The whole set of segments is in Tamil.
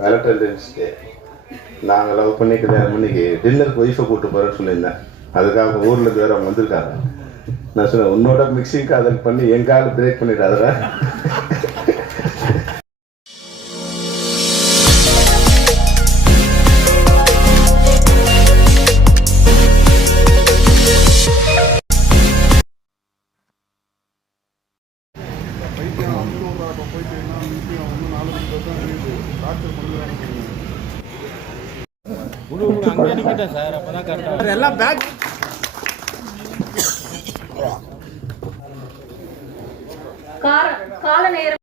வேலண்டைன்ஸ் டே நாங்கள் லவ் பண்ணி கல்யாணம் பண்ணிக்கு டின்னருக்கு ஒய்ஃபை கூப்பிட்டு போகிறேன்னு சொல்லியிருந்தேன். அதுக்காக ஊரில் இருந்து வேறு அவங்க வந்திருக்காங்க. நான் சொன்னேன் உன்னோட மிக்சிங் காதல் பண்ணி எங்கால கால் பிரேக் பண்ணிடாதடா. அங்கே நிற்கிட்டேன் சார் அப்போ தான் கரெக்டாக எல்லாம் பேக் கார கால நேரம்.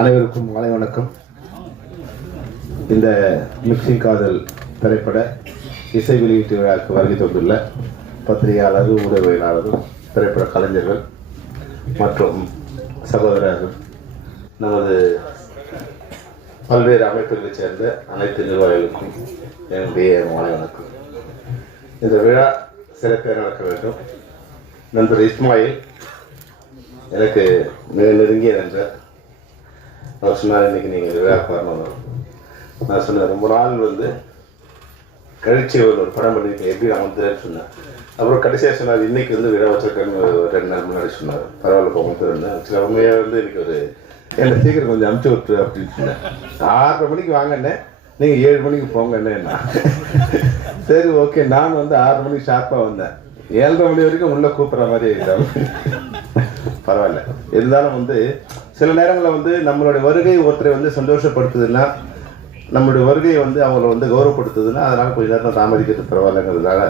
அனைவருக்கும் மாலை வணக்கம். இந்த மிக்சிங் காதல் திரைப்பட இசை வெளியீட்டு விழாவுக்கு வருகை தந்துள்ள பத்திரிகையாளர் ஊடகவியலாளர் திரைப்பட கலைஞர்கள் மற்றும் சகோதரர்கள். நமது பல்வேறு அமைப்புகளைச் சேர்ந்த அனைத்து நிர்வாகிகளுக்கும் என்னுடைய மாலை வணக்கம். இந்த விழா சிறப்பாக நடக்க வேண்டும். நண்பர் இஸ்மாயில் எனக்கு மிக நெருங்கிய நண்பர். அவர் சொன்னார் இன்னைக்கு நீங்கள் விழா வரணும் நான் சொன்னேன் ரொம்ப நாள் வந்து கழிச்சு ஒரு படம் பண்ணியிருக்கேன். எப்படி நான் வந்துடுறேன்னு சொன்னேன். அப்புறம் கடைசியாக சொன்னார் இன்னைக்கு வந்து விழா வச்சிருக்கேன்னு ஒரு ரெண்டு நாள் முன்னாடி சொன்னார். பரவாயில்ல போக வந்துருந்தேன் சில உண்மையாக வந்து எனக்கு ஒரு என்னை சீக்கிரம் கொஞ்சம் அமுச்சு விட்டு அப்படின்னு சொன்னேன் ஆறரை மணிக்கு வாங்கண்ணே. நீங்கள் ஏழு மணிக்கு போங்கண்ணே சரி ஓகே. நான் வந்து ஆறு மணிக்கு ஷார்ப்பாக வந்தேன். ஏழரை மணி வரைக்கும் உள்ளே கூப்பிட்ற மாதிரி இருக்காங்க பரவாயில்ல. இருந்தாலும் வந்து சில நேரங்களில் வந்து நம்மளுடைய வருகை ஒருத்தரை வந்து சந்தோஷப்படுத்துதுன்னா நம்மளுடைய வருகையை வந்து அவங்கள வந்து கௌரவப்படுத்துதுன்னா அதனால் கொஞ்ச நேரம் தாமதிக்கிறது பரவாயில்லைங்கிறதுனால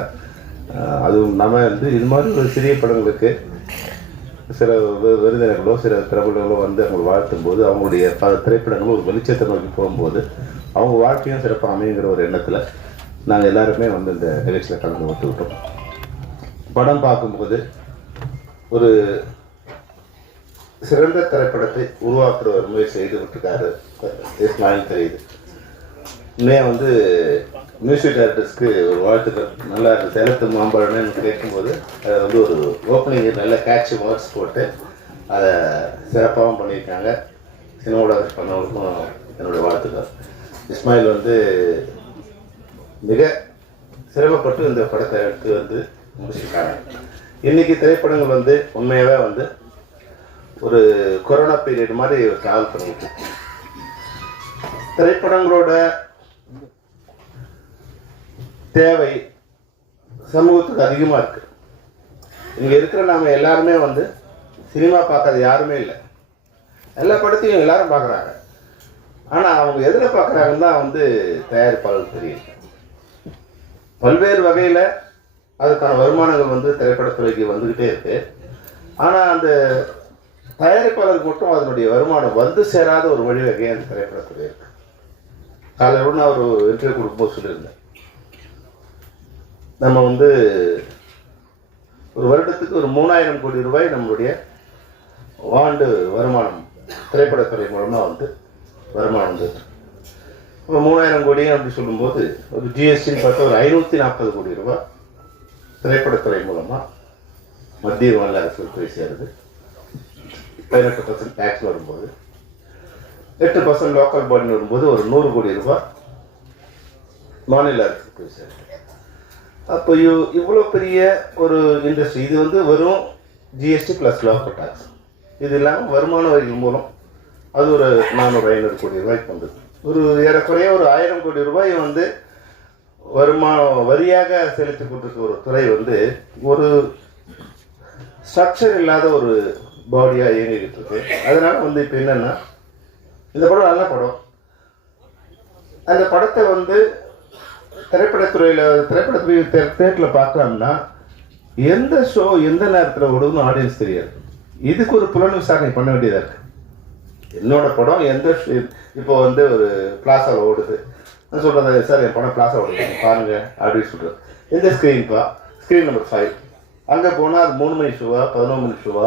அதுவும் நம்ம வந்து இது மாதிரி ஒரு சிறிய படங்களுக்கு சில விருந்தினர்களோ சில பிரபலங்களோ வந்து அவங்க வாழ்த்தும் போது அவங்களுடைய ப திரைப்படங்களும் ஒரு வெளிச்சத்தை நோக்கி போகும்போது அவங்க வாழ்க்கையும் சிறப்பாக அமையுங்கிற ஒரு எண்ணத்தில் நாங்கள் எல்லாருமே வந்து இந்த நிகழ்ச்சியில் கலந்து விட்டுக்கிட்டோம் படம் பார்க்கும்போது ஒரு சிறந்த திரைப்படத்தை உருவாக்குற ஒரு முயற்சி செய்து விட்டுருக்காரு தெரியுது. இன்னையே வந்து மியூசிக் டைரக்டர்ஸ்க்கு ஒரு வாழ்த்துக்கள். நல்லா இருக்கு. சேலத்து மாம்பழம்னு கேட்கும்போது அதை வந்து ஒரு ஓப்பனிங் நல்ல கேட்ச் வேர்ட்ஸ் போட்டு அதை சிறப்பாகவும் பண்ணியிருக்காங்க. சினிமாவில் பண்ணவங்களுக்கும் என்னுடைய வாழ்த்துக்கள். இஸ்மாயில் வந்து மிக சிரமப்பட்டு இந்த படத்தை எடுத்து வந்து முடிச்சிருக்காங்க. இன்னைக்கு திரைப்படங்கள் வந்து உண்மையாகவே வந்து ஒரு கொரோனா பீரியட் மாதிரி ட்ராவல் பண்ணிட்டு திரைப்படங்களோட தேவை சமூகத்துக்கு அதிகமாக இருக்கு. இங்கே இருக்கிற நாம எல்லாருமே வந்து சினிமா பார்க்காத யாருமே இல்லை. எல்லா படத்தையும் எல்லாரும் பார்க்குறாங்க. ஆனால் அவங்க எதில் பார்க்குறாங்கன்னு தான் வந்து தயாரிப்பாளர் தெரியல. பல்வேறு வகையில் அதுக்கான வருமானங்கள் வந்து திரைப்படத்துறைக்கு வந்துக்கிட்டே இருக்கு. ஆனால் அந்த தயாரிப்பாளருக்கு மட்டும் அதனுடைய வருமானம் வந்து சேராத ஒரு வழிவகை அந்த திரைப்படத்துறை இருக்கு காலையில் நான் ஒரு இன்டர்வியூ கொடுக்கும்போது சொல்லியிருந்தேன். நம்ம வந்து ஒரு வருடத்துக்கு ஒரு மூணாயிரம் கோடி ரூபாய் நம்மளுடைய ஆண்டு வருமானம் திரைப்படத்துறை மூலமாக வந்து வருமானம் வந்து இப்போ மூணாயிரம் கோடி அப்படி சொல்லும்போது ஒரு ஜிஎஸ்டின்னு பார்த்தா ஒரு ஐநூற்றி நாற்பது கோடி ரூபாய் திரைப்படத்துறை மூலமாக மத்திய மாநில அரசு போய் சேருது. பதினெட்டு பர்சன்ட் டேக்ஸ் வரும்போது. எட்டு பர்சன்ட் லோக்கல் பாடின்னு வரும்போது ஒரு நூறு கோடி ரூபாய் மாநில அரசுக்கு போய் அப்போ இவ் இவ்வளோ பெரிய ஒரு இண்டஸ்ட்ரி இது வந்து வெறும் ஜிஎஸ்டி ப்ளஸ் லோக்கல் டேக்ஸ் இது இல்லாமல் வருமான வரி மூலம் அது ஒரு நானூறு ஐநூறு கோடி ரூபாய்க்கு வந்தது ஒரு ஏறக்குறைய ஒரு ஆயிரம் கோடி ரூபாய் வந்து வருமானம் வரியாக செலுத்தி கொண்டிருக்க ஒரு துறை வந்து ஒரு ஸ்ட்ரக்சர் இல்லாத ஒரு பாடியாக இயங்கிக்கிட்டு இருக்கு. அதனால் வந்து இப்போ என்னன்னா இந்த படம் நல்ல படம். அந்த படத்தை வந்து திரைப்படத்துறையில் திரைப்படத்துறை தேட்டரில் பார்க்கலாம்னா எந்த ஷோ எந்த நேரத்தில் ஓடுதுன்னு ஆடியன்ஸ் தெரியாது. இதுக்கு ஒரு புலன் விசாரணை பண்ண வேண்டியதாக இருக்குது என்னோட படம் எந்த இப்போ வந்து ஒரு பிளாசாவில் ஓடுது. நான் சொல்கிறது சார் என் படம் பிளாசா ஓடுது. பாருங்கள் அப்படின்னு சொல்கிறது எந்த ஸ்க்ரீன்ப்பா ஸ்க்ரீன் நம்பர் ஃபைவ் அங்கே போனால் அது மூணு மணி ஷோவா பதினொன்று மணி ஷோவா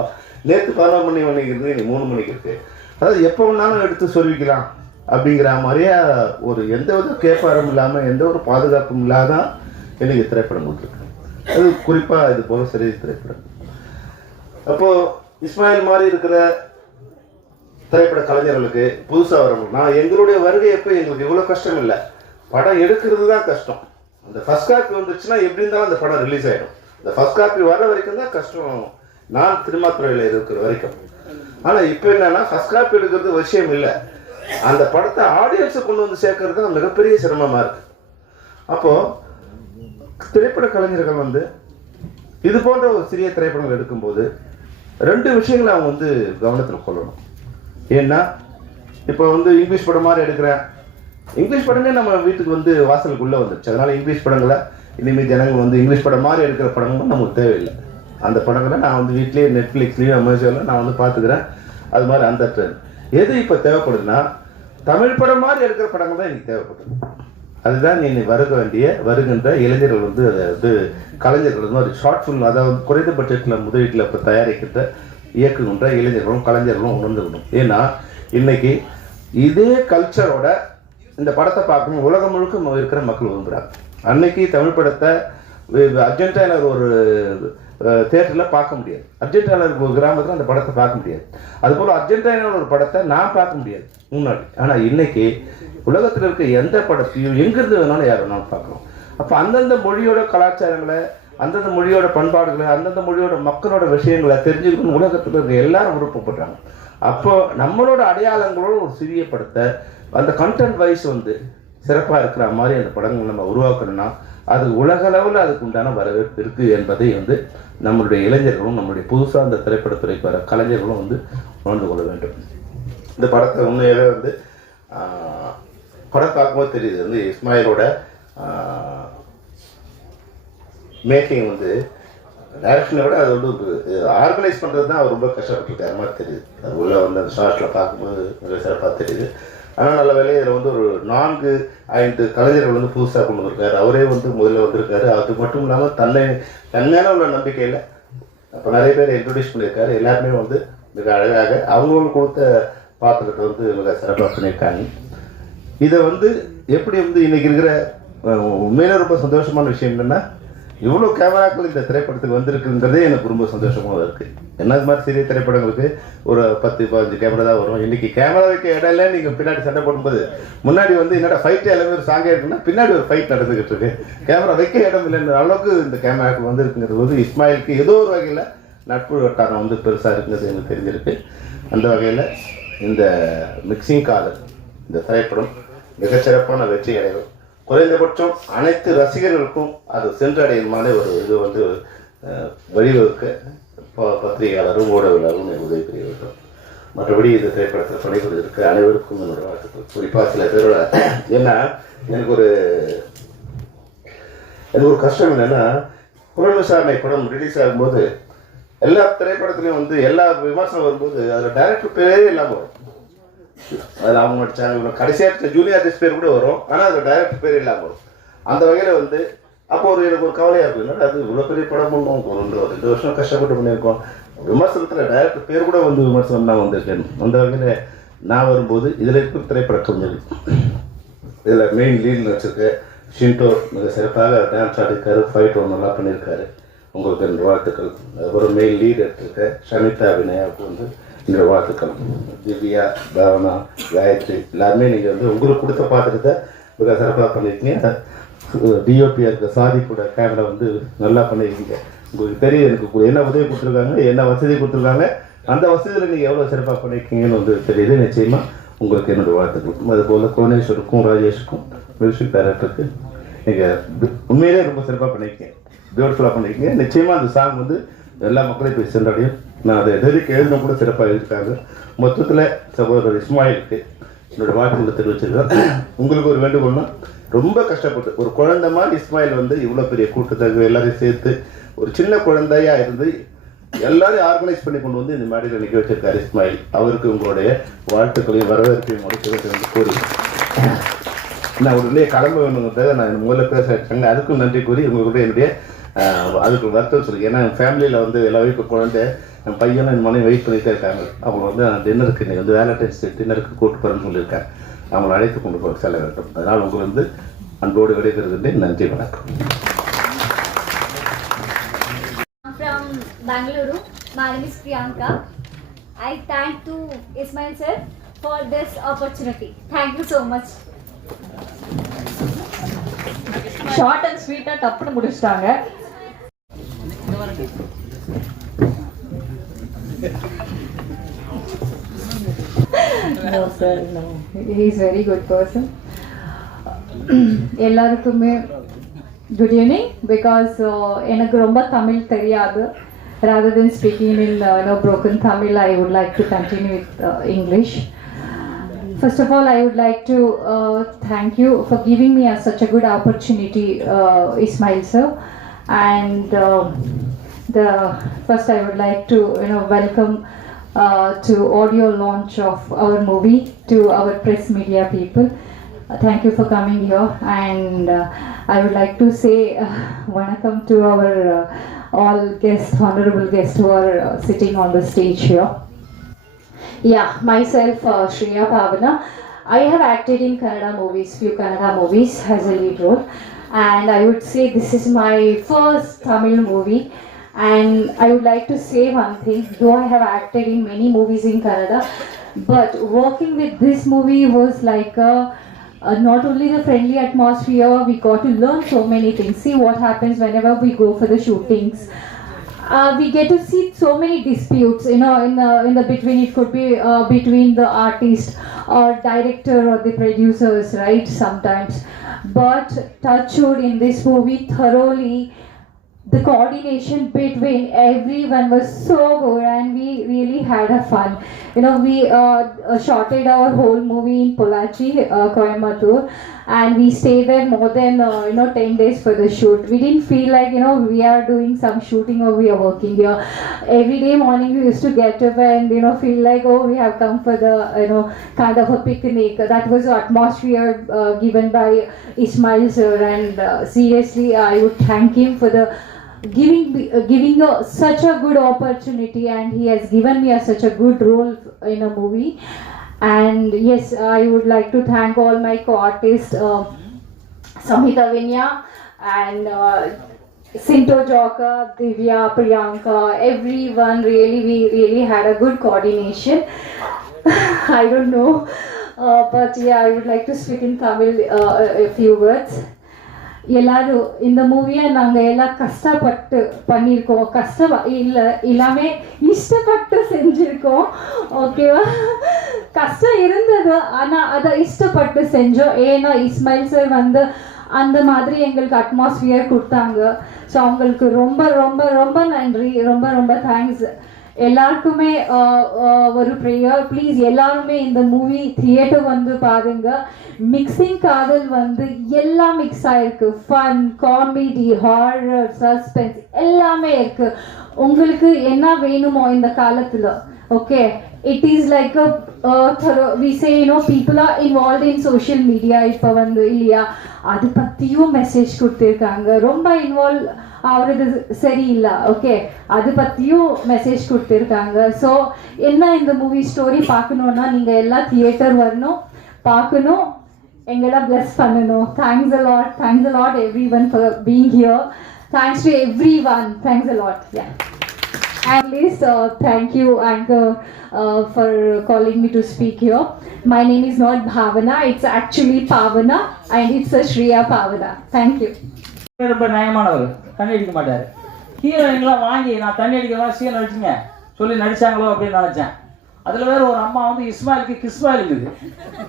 நேற்று பதினொன்று மணி மணிக்கு இருந்து இன்னைக்கு மூணு மணிக்கு இருக்குது அதாவது எப்போ வேணாலும் எடுத்து சொல்லிக்கலாம் அப்படிங்கிற மாதிரியே ஒரு எந்த வித கேப்பாரம் இல்லாமல் எந்த ஒரு பாதுகாப்பும் இல்லாத எனக்கு திரைப்படம் கொண்டிருக்கு அது குறிப்பாக இது போல சரி திரைப்படம். அப்போது இஸ்மாயில் மாதிரி இருக்கிற திரைப்பட கலைஞர்களுக்கு புதுசாக வரணும் நான் எங்களுடைய வருகை எப்போ எங்களுக்கு இவ்வளோ கஷ்டம் இல்லை. படம் எடுக்கிறது தான் கஷ்டம். அந்த ஃபர்ஸ்ட் காப்பி வந்துச்சுன்னா எப்படி இருந்தாலும் அந்த படம் ரிலீஸ் ஆகிடும் இந்த ஃபர்ஸ்ட் காப்பி வர வரைக்கும் தான் கஷ்டம். நான் திருமாத்துறையில் இருக்கிற வரைக்கும். ஆனால் இப்போ என்னன்னா ஃபஸ்ட் காப்பி எடுக்கிறது விஷயம் இல்லை. அந்த படத்தை ஆடியன்ஸை கொண்டு வந்து சேர்க்கறது தான் மிகப்பெரிய சிரமமாக இருக்கு. அப்போது திரைப்பட கலைஞர்கள் வந்து இது போன்ற ஒரு சிறிய திரைப்படங்கள் எடுக்கும்போது ரெண்டு விஷயங்களை அவங்க வந்து கவனத்தில் கொள்ளணும். ஏன்னா இப்போ வந்து இங்கிலீஷ் படம் மாதிரி எடுக்கிறேன். இங்கிலீஷ் படமே நம்ம வீட்டுக்கு வந்து வாசலுக்குள்ளே வந்துருச்சு. அதனால் இங்கிலீஷ் படங்களை இனிமேல் ஜனங்கள் வந்து இங்கிலீஷ் படம் மாதிரி எடுக்கிற படங்களும் நமக்கு தேவையில்லை. அந்த படங்களை நான் வந்து வீட்லேயே நெட்ஃப்ளிக்ஸ்லேயும் அமேசானில் நான் வந்து பார்த்துக்கிறேன். அது மாதிரி அந்த ட்ரெண்ட் எது இப்போ தேவைப்படுதுன்னா தமிழ் படம் மாதிரி எடுக்கிற படங்கள் தான் எனக்கு தேவைப்படுது. அதுதான் நீ வருக வேண்டிய வருகின்ற இளைஞர்கள் வந்து அதை வந்து கலைஞர்கள் வந்து ஒரு ஷார்ட் ஃபில் அதாவது குறைந்த பட்ஜெட்டில் முதலீட்டில் இப்போ தயாரிக்கின்ற இயக்குகின்ற இளைஞர்களும் கலைஞர்களும் உணர்ந்துக்கணும் ஏன்னா இன்னைக்கு இதே கல்ச்சரோட இந்த படத்தை பார்க்கணும் உலகம் முழுக்க இருக்கிற மக்கள் விரும்புகிறாங்க அன்னைக்கு தமிழ் படத்தை அர்ஜென்டினாவில் ஒரு தேட்டரில் பார்க்க முடியாது. அர்ஜென்டினாவில் ஒரு கிராமத்தில் அந்த படத்தை பார்க்க முடியாது. அதுபோல் அர்ஜென்டினாவில் ஒரு படத்தை நான் பார்க்க முடியாது முன்னாடி. ஆனால் இன்னைக்கு உலகத்தில் இருக்க எந்த படத்தையும் எங்கேருந்து வேணாலும் யார் வேணாலும் பார்க்கணும் அப்போ அந்தந்த மொழியோட கலாச்சாரங்களை அந்தந்த மொழியோட பண்பாடுகளை அந்தந்த மொழியோட மக்களோட விஷயங்களை தெரிஞ்சுக்கணும்னு உலகத்தில் இருக்க எல்லாரும் விருப்பப்படுறாங்க. அப்போ நம்மளோட அடையாளங்களோட ஒரு சிறிய படத்தை அந்த கண்டென்ட் வைஸ் வந்து சிறப்பாக இருக்கிற மாதிரி அந்த படங்கள் நம்ம உருவாக்கணும்னா அது உலகளவில் அதுக்கு உண்டான வரவேற்பு இருக்குது என்பதை வந்து நம்மளுடைய இளைஞர்களும் நம்மளுடைய புதுசாக அந்த திரைப்படத்துறைக்கு வர கலைஞர்களும் வந்து உணர்ந்து கொள்ள வேண்டும். இந்த படத்தை உண்மையாகவே வந்து படம் பார்க்கும்போது தெரியுது. வந்து இஸ்மாயிலோட மேக்கிங் வந்து டைரக்ஷனை விட அது வந்து ஆர்கனைஸ் பண்ணுறது தான் அவர் ரொம்ப கஷ்டப்பட்டுருக்காரு மாதிரி தெரியுது. அது உள்ள வந்து அந்த ஷார்ட்டில் பார்க்கும்போது மிக சிறப்பாக தெரியுது. ஆனால் நல்ல வேலையை இதில் வந்து ஒரு நான்கு ஐந்து கலைஞர்கள் வந்து புதுசாக கொண்டு வந்திருக்காரு. அவரே வந்து முதல்ல வந்திருக்காரு. அது மட்டும் இல்லாமல் தன்னை தன்மையான உள்ள நம்பிக்கையில் அப்போ நிறைய பேர் இன்ட்ரடியூஸ் பண்ணியிருக்காரு. எல்லாருமே வந்து மிக அழகாக அவங்களுக்கு கொடுத்த பாத்திரத்தை வந்து மிக சிறப்பாக பண்ணியிருக்காங்க. இதை வந்து எப்படி வந்து இன்னைக்கு இருக்கிற அஹ், உண்மையிலே ரொம்ப சந்தோஷமான விஷயம் என்னென்னா இவ்வளோ கேமராக்கள் இந்த திரைப்படத்துக்கு வந்திருக்குங்கிறதே எனக்கு ரொம்ப சந்தோஷமாக இருக்குது என்ன இது மாதிரி சிறிய திரைப்படங்களுக்கு ஒரு பத்து பதினஞ்சு கேமரா தான் வரும். இன்றைக்கி கேமரா வைக்க இடம் இல்லை நீங்கள் பின்னாடி சண்டை போடும்போது முன்னாடி வந்து என்னடா ஃபைட்டு எல்லாமே ஒரு சாங்கே இருக்குன்னா பின்னாடி ஒரு ஃபைட் நடந்துக்கிட்டு இருக்கு. கேமரா வைக்க இடம் இல்லைன்ற அளவுக்கு இந்த கேமராக்கள் வந்திருக்குங்கிறது வந்து இஸ்மாயிலுக்கு ஏதோ ஒரு வகையில் நட்பு வட்டாரம் வந்து பெருசாக இருக்குங்கிறது எனக்கு தெரிஞ்சிருக்கு. அந்த வகையில் இந்த மிக்சிங் காதல் இந்த திரைப்படம் மிகச்சிறப்பான வெற்றி அடையும் குறைந்தபட்சம் அனைத்து ரசிகர்களுக்கும் அது சென்றடையுமான ஒரு இது வந்து வழிவகுக்க பத்திரிகையாளரும் ஊடகவியலாளரும் உதவி புரிய வேண்டும் மற்றபடி இந்த திரைப்படத்தில் பணிபுரிந்திருக்க அனைவருக்கும் என்னோட வாழ்த்துக்கள். குறிப்பாக சில பேரோட ஏன்னா எனக்கு ஒரு எனக்கு ஒரு கஷ்டம் என்னென்னா புலன் விசாரணை படம் ரிலீஸ் ஆகும்போது எல்லா திரைப்படத்துலையும் வந்து எல்லா விமர்சனம் வரும்போது அதில் டைரக்டர் பேரே இல்லாமல் வரும். அதில் அவங்க நடிச்சாங்க கடைசியாக கடைசியாக ஜூனியர் ஆர்டிஸ்ட் பேர் கூட வரும். ஆனால் அதில் டைரக்டர் பேர் இல்லாமல் வரும். அந்த வகையில் வந்து அப்போ ஒரு எனக்கு ஒரு கவலையாக இருக்கும். என்னடா அது இவ்வளோ பெரிய படம் பண்ணுவோம் ஒரு ரெண்டு ரெண்டு வருஷம் கஷ்டப்பட்டு பண்ணியிருக்கோம். விமர்சனத்தில் டைரக்டர் பேர் கூட வந்து விமர்சனம் தான் வந்திருக்கேன். அந்த வகையில் நான் வரும்போது இதில் இருக்கிற திரைப்பட கவிஞர். இதில் மெயின் லீட் நடிச்சிருக்கு ஷின்டோ மிக சிறப்பாக டான்ஸ் ஆடிருக்காரு ஃபைட் ஒன்று நல்லா பண்ணியிருக்காரு உங்களுக்கு ரெண்டு வாழ்த்துக்கள். அதுக்கப்புறம் மெயின் லீட் எடுத்திருக்க. ஷமிதா வினயாவுக்கு வந்து இந்த வாழ்த்துக்கள். திவ்யா பாவனா காயத்ரி எல்லாருமே நீங்கள் வந்து உங்களுக்கு கொடுத்த பாத்திரத்தை மிக சிறப்பாக பண்ணியிருக்கீங்க டிஓபியாக இருக்க சாதி கூட கேமரா வந்து நல்லா பண்ணியிருக்கீங்க உங்களுக்கு தெரியும் எனக்கு கு- என்ன உதவி கொடுத்துருக்காங்க என்ன வசதி கொடுத்துருக்காங்க அந்த வசதியில் நீங்கள் எவ்வளோ சிறப்பாக பண்ணியிருக்கீங்கன்னு வந்து தெரியுது நிச்சயமாக உங்களுக்கு என்னுடைய வாழ்த்துக்கள். அதுபோல் புவனேஸ்வருக்கும் ராஜேஷுக்கும் மியூசிக் டைரக்டருக்கு நீங்கள் உண்மையிலே ரொம்ப சிறப்பாக பண்ணியிருக்கீங்க பியூட்டிஃபுல்லாக பண்ணியிருக்கீங்க நிச்சயமாக அந்த சாங் வந்து எல்லா மக்களையும் போய் சென்றடையும். நான் அதை எதிர்க்கு எழுதின கூட சிறப்பாக எழுதியிருக்காங்க மொத்தத்தில் சகோதரர் இஸ்மாயிலுக்கு என்னோடய வாழ்த்துக்களை தெரிவிச்சிருக்கேன் உங்களுக்கு ஒரு வேண்டுகோள்னா ரொம்ப கஷ்டப்பட்டு ஒரு குழந்தை மாதிரி இஸ்மாயில் வந்து இவ்வளோ பெரிய கூட்டத்தை எல்லாரையும் சேர்த்து ஒரு சின்ன குழந்தையாக இருந்து எல்லாரையும் ஆர்கனைஸ் பண்ணி கொண்டு வந்து இந்த மேடையில் நிற்க வச்சிருக்காரு இஸ்மாயில். அவருக்கு உங்களுடைய வாழ்த்துக்களையும் வரவேற்பையும் முடிச்சு என்று கூறி. நான் உடனே கிளம்ப வேணுங்கிறத நான் முதல்ல பேச வச்சாங்க அதுக்கும் நன்றி கூறி உங்களுடைய என்னுடைய அதுக்கு வருத்தம் சொல்லி ஏன்னா என் ஃபேமிலியில் வந்து எல்லாமே இப்போ குழந்தை என் பையனும் என் மனைவி வெயிட் பண்ணிட்டே இருக்காங்க அவங்க வந்து டின்னருக்கு நீ வந்து வேலண்டைன்ஸ் டே டின்னருக்கு கூட்டு போகிறேன்னு சொல்லியிருக்கேன் அவங்களை அழைத்து கொண்டு போக செல்ல வேண்டும் அதனால் உங்களுக்கு வந்து அன்போடு விடைபெறுகின்றேன் நன்றி வணக்கம் Bangalore. My name is Priyanka. I thank to Ismail sir for this opportunity. Thank you so much. Short and ஸ்வீட்டாக டப்புன்னு முடிச்சிட்டாங்க No, sir, no. He is very good person. எல்லாருக்குமே குட் ஈவினிங் பிகாஸ் எனக்கு ரொம்ப தமிழ் தெரியாது rather than speaking in uh, you know, broken Tamil, I would like to continue with uh, English. First of all, I would like to uh, thank you for giving me a, such a good opportunity, uh, Ismail sir. And uh, the first, I would like to you know welcome uh, to audio launch of our movie to our press media people. Uh, thank you for coming here, and uh, I would like to say uh, welcome to our uh, all guests, honorable guests who are uh, sitting on the stage here. Yeah, myself, uh, Shreya Pavana. I have acted in Kannada movies, few Kannada movies as a lead role, and I would say this is my first Tamil movie. And I would like to say one thing, though I have acted in many movies in Kannada, but working with this movie was like a, not only the friendly atmosphere, we got to learn so many things. See what happens whenever we go for the shootings uh, we get to see so many disputes you know in the in the between it could be uh, between the artist or director or the producers right sometimes but touchwood in this movie thoroughly the coordination between everyone was so good and we really had a fun. You know we uh, uh, shotted our whole movie in Polachi, uh, Coimbatore and we stayed there more than uh, you know 10 days for the shoot. We didn't feel like you know we are doing some shooting or we are working here. Every day morning we used to get up and you know feel like oh we have come for the you know kind of a picnic. That was the atmosphere uh, given by Ismail sir. And uh, seriously I would thank him for the giving uh, giving a, such a good opportunity. And he has given me a, such a good role in a movie and yes i would like to thank all my co-artists uh, samhita vinya and uh, Sinto Joka, Divya, Priyanka, everyone really, we really had a good coordination. I don't know, uh, but yeah, I would like to speak in Tamil uh, a a few words. எல்லாரும் இந்த மூவியை நாங்கள் எல்லாம் கஷ்டப்பட்டு பண்ணியிருக்கோம். கஷ்டம் இல்லை எல்லாமே இஷ்டப்பட்டு செஞ்சுருக்கோம். ஓகேவா கஷ்டம் இருந்தது ஆனால் அதை இஷ்டப்பட்டு செஞ்சோம். ஏன்னா இஸ்மாயில் சார் வந்து அந்த மாதிரி எங்களுக்கு அட்மாஸ்பியர் கொடுத்தாங்க. ஸோ அவங்களுக்கு ரொம்ப ரொம்ப ரொம்ப நன்றி. ரொம்ப ரொம்ப தேங்க்ஸ் எல்லாருக்குமே ஒரு ப்ரேயர் ப்ளீஸ் எல்லாருமே இந்த மூவி தியேட்டர் வந்து பாருங்க. மிக்சிங் காதல் வந்து எல்லாம் மிக்ஸ் ஆயிருக்கு. ஃபன் காமெடி ஹாரர் சஸ்பென்ஸ் எல்லாமே இருக்கு. உங்களுக்கு என்ன வேணுமோ இந்த காலத்துல okay it is like we say you know people are involve in social media இப்போ வந்து இல்லையா? அது பற்றியும் மெசேஜ் கொடுத்துருக்காங்க. ரொம்ப இன்வால்வ் ஆகுறது சரியில்லை ஓகே அது பற்றியும் மெசேஜ் கொடுத்துருக்காங்க. ஸோ என்ன இந்த மூவி ஸ்டோரி பார்க்கணுன்னா நீங்கள் எல்லாம் தியேட்டர் வரணும் பார்க்கணும் எங்களை பிளஸ் பண்ணணும். Thanks a lot thanks a lot everyone for being here thanks to everyone thanks a lot yeah At least, uh, thank you, Anchor, uh, for calling me to speak here. My name is not Bhavana, it's actually Pavana, and it's a Shriya Pavana. Thank you. ரொம்ப நயமானவர் தண்ணி அடிக்க மாட்டார். ஹீரோயின்லாம் வாங்கி நான் தண்ணி அடிக்கிறதா சீன் அடிச்சுங்க. சொல்லி நடிச்சாங்களோ அப்படின்னு நினச்சேன். அதில் வேற ஒரு அம்மா வந்து இஸ்மாயிலுக்கு கிஸ்மா இருக்குது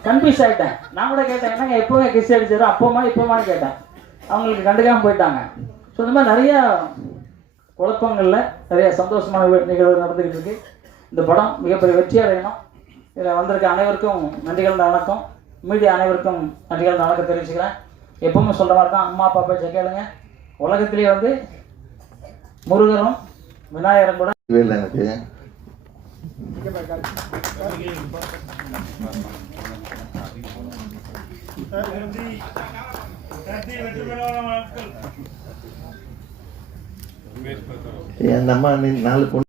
கன்ஃபியூஸ் ஆகிட்டேன் நான் கூட கேட்டேன் என்னங்க எப்போவே கிஸ் அடிச்சாரோ அப்போமா இப்போமான்னு கேட்டேன். அவங்களுக்கு கண்டுக்காம போயிட்டாங்க. ஸோ இந்த மாதிரி நிறைய குழப்பங்களில் நிறைய சந்தோஷமான நிகழ்வு நடந்துக்கிட்டு இருக்கு. இந்த படம் மிகப்பெரிய வெற்றி அடையணும். இதில் வந்திருக்க அனைவருக்கும் நன்றிகள் வணக்கம். மீடியா அனைவருக்கும் நன்றிகள் வணக்கம் தெரிவிச்சுக்கிறேன். எப்பவுமே சொல்கிற மாதிரி தான் அம்மா அப்பா பேச்சை கேளுங்க. உலகத்திலேயே வந்து முருகரும் விநாயகரும் கூட எனக்கு. என் அம்மா நாலு பொண்ணு.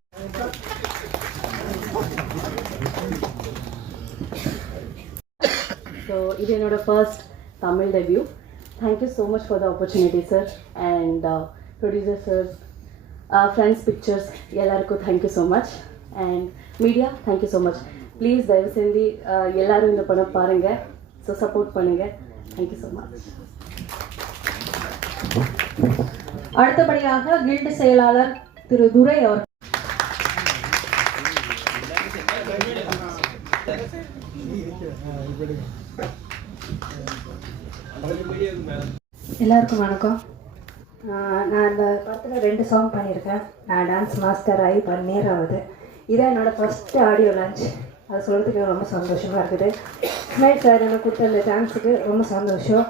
ஸோ இது என்னோட first Tamil debut thank you so much for the opportunity sir and producer sir Friends Pictures எல்லாருக்கும் thank you so much and media thank you so much please தயவு செஞ்சு எல்லோரும் இந்த படம் பாருங்கள் ஸோ சப்போர்ட் பண்ணுங்கள் தேங்க்யூ ஸோ மச் அடுத்தபடியாக கில்டு செயலாளர் திரு துரை அவர். எல்லாருக்கும் வணக்கம். நான் இந்த படத்தில் ரெண்டு சாங் பண்ணியிருக்கேன் நான் டான்ஸ் மாஸ்டர் ஆகி ஒன் இயர் ஆகுது. இதான் என்னோடய ஃபஸ்ட்டு ஆடியோ லான்ச் அது சொல்கிறதுக்கு ரொம்ப சந்தோஷமாக இருக்குது. ஸ்மைல் சார் எனக்கு கொடுத்த இந்த டான்ஸுக்கு ரொம்ப சந்தோஷம்.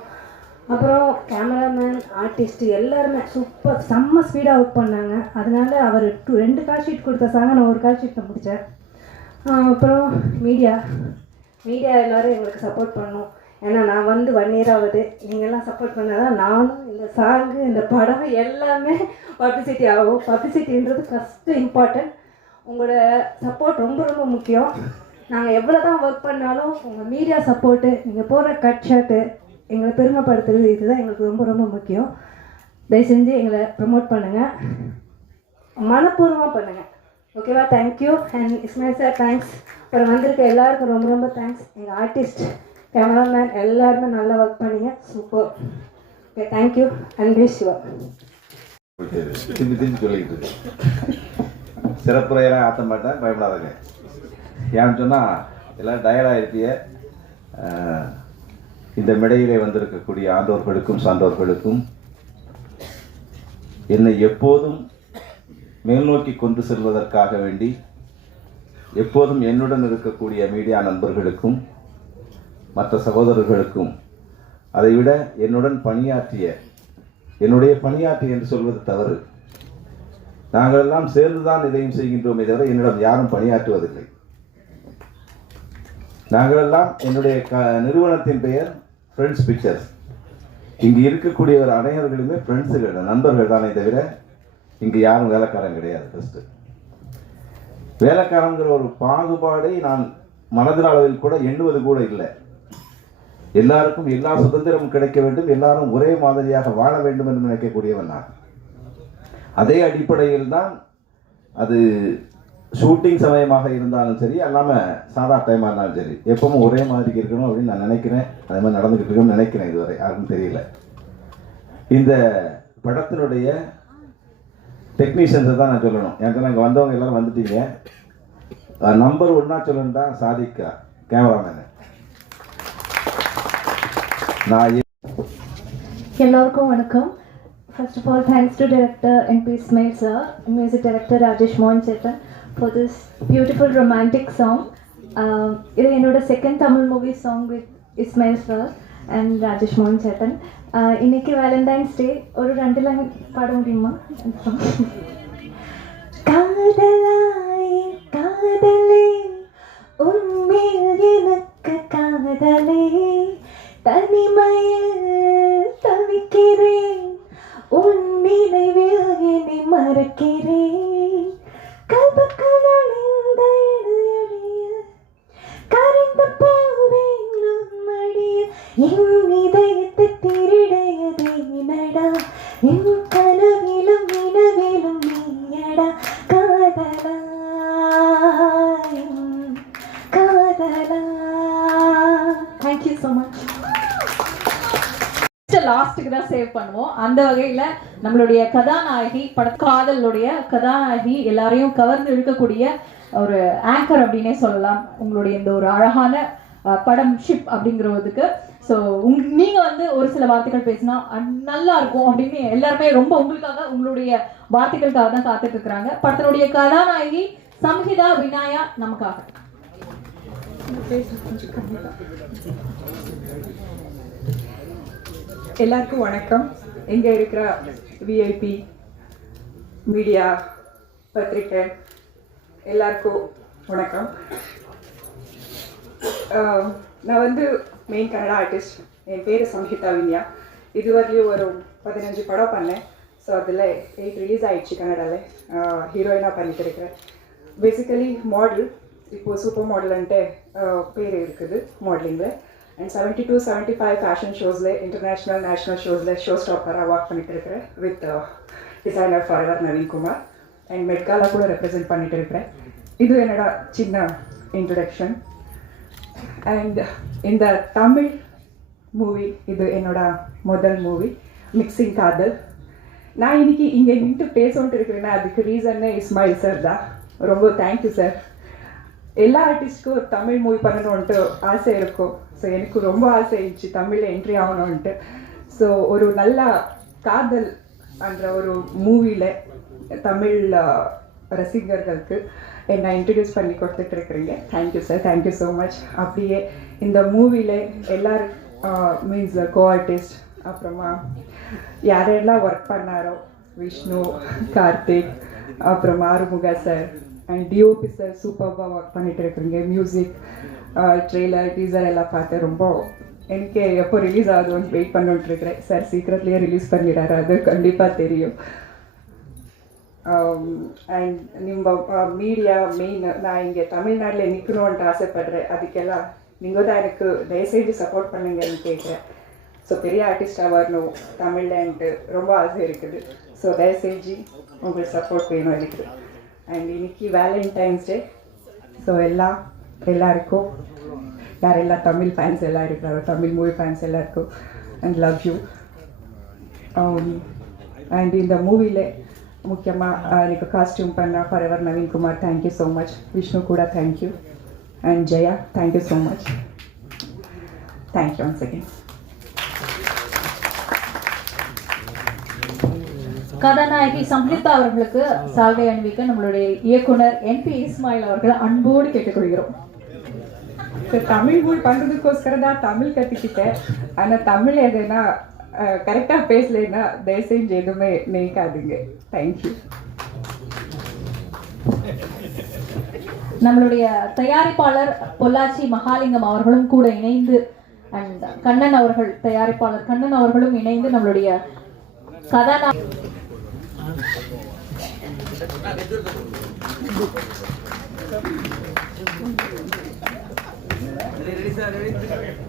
அப்புறம் கேமராமேன் ஆர்டிஸ்ட் எல்லாருமே சூப்பர் செம்ம ஸ்பீடாக ஒர்க் பண்ணாங்க. அதனால அவர் டூ ரெண்டு கால் ஷீட் கொடுத்த சாங்கை நான் ஒரு கால் ஷீட்டில் முடித்தேன் அப்புறம் மீடியா மீடியா எல்லோரும் எங்களுக்கு சப்போர்ட் பண்ணோம். ஏன்னா நான் வந்து ஒன் இயர் ஆகுது. நீங்கள்லாம் சப்போர்ட் பண்ணால் தான் நானும் இந்த சாங்கு இந்த படம் எல்லாமே பப்ளிசிட்டி ஆகும். பப்ளிசிட்டின்றது ஃபஸ்ட்டு இம்பார்ட்டன்ட் உங்களோட சப்போர்ட் ரொம்ப ரொம்ப முக்கியம். நாங்கள் எவ்வளோ தான் ஒர்க் பண்ணாலும் உங்கள் மீடியா சப்போர்ட்டு நீங்கள் போடுற கட் ஷர்ட்டு எங்களை பெருமைப்படுத்துறது இதுதான் எங்களுக்கு ரொம்ப ரொம்ப முக்கியம். தயவு செஞ்சு எங்களை ப்ரமோட் பண்ணுங்கள் மனப்பூர்வமாக பண்ணுங்கள் ஓகேவா thank you and Ismail sir thanks அப்புறம் வந்திருக்க எல்லாருக்கும் ரொம்ப ரொம்ப தேங்க்ஸ் எங்கள் ஆர்டிஸ்ட் கேமராமேன் எல்லாருமே நல்லா ஒர்க் பண்ணீங்க. Super okay thank you and Siva திரும்பி சொல்லிக்கிட்டு சிறப்புரையெல்லாம் ஆற்ற மாட்டேன் பயப்படாதீங்க. ஏன்னு சொன்னால் எல்லாம் டயர்டாக இருப்பிய இந்த மேடையிலே வந்திருக்கக்கூடிய ஆண்டோர்களுக்கும் சான்றோர்களுக்கும் என்னை எப்போதும் மேல்நோக்கி கொண்டு செல்வதற்காக வேண்டி எப்போதும் என்னுடன் இருக்கக்கூடிய மீடியா நண்பர்களுக்கும் மற்ற சகோதரர்களுக்கும் அதைவிட என்னுடன் பணியாற்றிய என்னுடைய பணியாற்றி என்று சொல்வது தவறு. நாங்கள் எல்லாம் சேர்ந்துதான் இதையும் செய்கின்றோமே தவிர என்னிடம் யாரும் பணியாற்றுவதில்லை. நாங்கள் எல்லாம் என்னுடைய க நிறுவனத்தின் பெயர் ஃப்ரெண்ட்ஸ் பிக்சர்ஸ் இங்கே இருக்கக்கூடிய ஒரு அனைவர்களுமே ஃப்ரெண்ட்ஸுகள் நண்பர்கள் தானே தவிர இங்கே யாரும் வேலைக்காரன் கிடையாது ஃபஸ்ட்டு வேலைக்காரங்கிற ஒரு பாகுபாடை நான் மனதில் அளவில் கூட எண்ணுவது கூட இல்லை. எல்லாருக்கும் எல்லா சுதந்திரமும் கிடைக்க வேண்டும் எல்லாரும் ஒரே மாதிரியாக வாழ வேண்டும் என்று நினைக்கக்கூடியவன் நான். அதே அடிப்படையில் தான் அது ஷூட்டிங் சமயமாக இருந்தாலும் சரி அல்லாமல் சாதா டைமாக இருந்தாலும் சரி எப்பவும் ஒரே மாதிரி இருக்கணும் அப்படின்னு நான் நினைக்கிறேன். அதே மாதிரி நடந்துக்கிட்டு இருக்கணும்னு நினைக்கிறேன் இதுவரை. யாருக்கும் தெரியல. இந்த படத்தினுடைய டெக்னீஷியன்ஸை தான் நான் சொல்லணும். ஏன்னா இங்கே வந்தவங்க எல்லாரும் வந்துட்டீங்க. நம்பர் ஒன்றா சொல்லணும்டா சாதிக்கா கேமராமேனு நான் எல்லோருக்கும் வணக்கம். First of all thanks to director N B Ismail sir music director Rajesh மோகன் Chetan for this beautiful romantic song இது என்னோட second Tamil movie song with Ismail sir and Rajesh மோகன் சேத்தன் இன்னைக்கு வேலண்டைன்ஸ் டே ஒரு ரெண்டு லைன் பாட முடியுமா காதலாய் காதலே உண்மையில் எனக்கு காதலே தனிமையில் தவிக்கிறேன் என் இதயத்தை திருடையதே நடா என் கனவிலும் நினைவிலும் நீயடா. காதலா. காதலா. தேங்க்யூ ஸோ மச் லாஸ்ட்டுக்கு தான் சேவ் பண்ணுவோம். அந்த வகையில் நம்மளுடைய கதாநாயகி பட காதலுடைய கதாநாயகி எல்லாரையும் கவர்ந்து இழுக்கக்கூடிய ஒரு ஆங்கர் அப்படின்னே சொல்லலாம். உங்களுடைய இந்த ஒரு அழகான படம் ஷிப் அப்படிங்கிறதுக்கு. ஸோ உங் நீங்கள் வந்து ஒரு சில வார்த்தைகள் பேசினா நல்லா இருக்கும் அப்படின்னு எல்லாருமே ரொம்ப உங்களுக்காக உங்களுடைய வார்த்தைகளுக்காக தான் காத்துட்டு இருக்கிறாங்க படத்தினுடைய கதாநாயகி சம்ஹிதா வினாயா நமக்காக. எல்லாருக்கும் வணக்கம். இங்கே இருக்கிற விஐபி மீடியா பத்திரிக்கை எல்லாருக்கும் வணக்கம். நான் வந்து மெயின் கன்னடா ஆர்டிஸ்ட் என் பேர் சம்ஹிதா வின்யா இதுவரையும் ஒரு பதினஞ்சு படம் பண்ணேன். ஸோ அதில் எயிட் ரிலீஸ் ஆகிடுச்சு கன்னடாவில் ஹீரோயினாக பண்ணிட்டு இருக்கிறேன். பேசிக்கலி மாடல் இப்போது சூப்பர் மாடல்ன்ட்டு பேர் இருக்குது மாடலிங்கில் and seventy two seventy five fashion ஷோஸில் international national ஷோஸில் ஷோ ஸ்டாப்பராக ஒர்க் பண்ணிட்டு இருக்கிறேன் with designer forever Naveenkumar and Met Gala கூட ரெப்ரசென்ட் பண்ணிட்டு இருக்கிறேன். இது என்னோட சின்ன இன்ட்ரடக்ஷன் அண்ட் இந்த தமிழ் மூவி இது என்னோட முதல் மூவி மிக்சிங் காதல் நான் இன்னைக்கு இங்கே நின்று பேசோன்ட்டு இருக்கிறேன்னா அதுக்கு ரீசன்னே இஸ்மாயில் சார் தான். ரொம்ப தேங்க்யூ சார் எல்லா ஆர்டிஸ்ட்க்கும் தமிழ் மூவி பண்ணணும்ன்ட்டு ஆசை இருக்கும். ஸோ எனக்கு ரொம்ப ஆசை இருந்துச்சு தமிழில் என்ட்ரி ஆகணும்ன்ட்டு. ஸோ ஒரு நல்ல காதல் என்ற ஒரு மூவியில் தமிழ் ரசிகர்களுக்கு என்னை இன்ட்ரடியூஸ் பண்ணி கொடுத்துட்டு இருக்கிறீங்க thank you sir thank you so much அப்படியே இந்த மூவியில் எல்லோரும் மீன்ஸ் கோ ஆர்டிஸ்ட் அப்புறமா யாரெல்லாம் ஒர்க் பண்ணாரோ விஷ்ணு கார்த்திக் அப்புறம் Arumuga sir and DOP sir சூப்பராக ஒர்க் பண்ணிட்டு இருக்கிறீங்க மியூசிக் ட்ரெய்லர் டீசர் எல்லாம் பார்த்து ரொம்ப எனக்கு எப்போ ரிலீஸ் ஆகுதுன்னு வெயிட் பண்ணிட்டு இருக்கிறேன். சார் சீக்கிரத்துலேயே ரிலீஸ் பண்ணிடுறாரு. அது கண்டிப்பாக தெரியும். ನಿಮ್ಮ மீடியா மெயின் நான் இங்கே தமிழ்நாட்டில் நிற்கணுன்ட்டு ஆசைப்படுறேன் அதுக்கெல்லாம் நீங்கள் தான் எனக்கு தயவுசெய்து சப்போர்ட் பண்ணுங்கன்னு கேட்குறேன் ஸோ பெரிய ஆர்டிஸ்டாக வரணும் தமிழ்லன்ட்டு ரொம்ப ஆசை இருக்குது ஸோ தயவுசெய்து உங்களுக்கு சப்போர்ட் வேணும் எனக்கு அண்ட் இன்னைக்கு வேலண்டைன்ஸ் டே ஸோ எல்லாம் எல்லாருக்கும் யாரெல்லாம் தமிழ் ஃபேன்ஸ் எல்லாம் இருக்கிறாரோ தமிழ் மூவி ஃபேன்ஸ் எல்லாருக்கும் அண்ட் லவ் யூ அண்ட் இந்த மூவியில் முக்கியமாக எனக்கு காஸ்டியூம் பண்ண forever Naveenkumar thank you so much Vishnu கூட thank you and Jaya thank you so much thank you once again கதாநாயகி சம்ஹிதா அவர்களுக்கு சால்வை அணிவிக்க நம்மளுடைய இயக்குனர் என் பி இஸ்மாயில் அவர்கள் அன்போடு கேட்டுக்கொள்கிறோம். தமிழ் மூவி பண்ணுறதுக்கோஸ்கர தான் தமிழ் கற்றுக்கிட்டேன் ஆனால் தமிழ் எதுனா கரெக்டாக பேசலைன்னா தயவுசெஞ்சு எதுவுமே நினைக்காதீங்க தேங்க்யூ நம்மளுடைய தயாரிப்பாளர் பொள்ளாச்சி மகாலிங்கம் அவர்களும் கூட இணைந்து அண்ட் கண்ணன் அவர்கள் தயாரிப்பாளர் கண்ணன் அவர்களும் இணைந்து நம்மளுடைய கதாநாயகி Ready, sir, ready?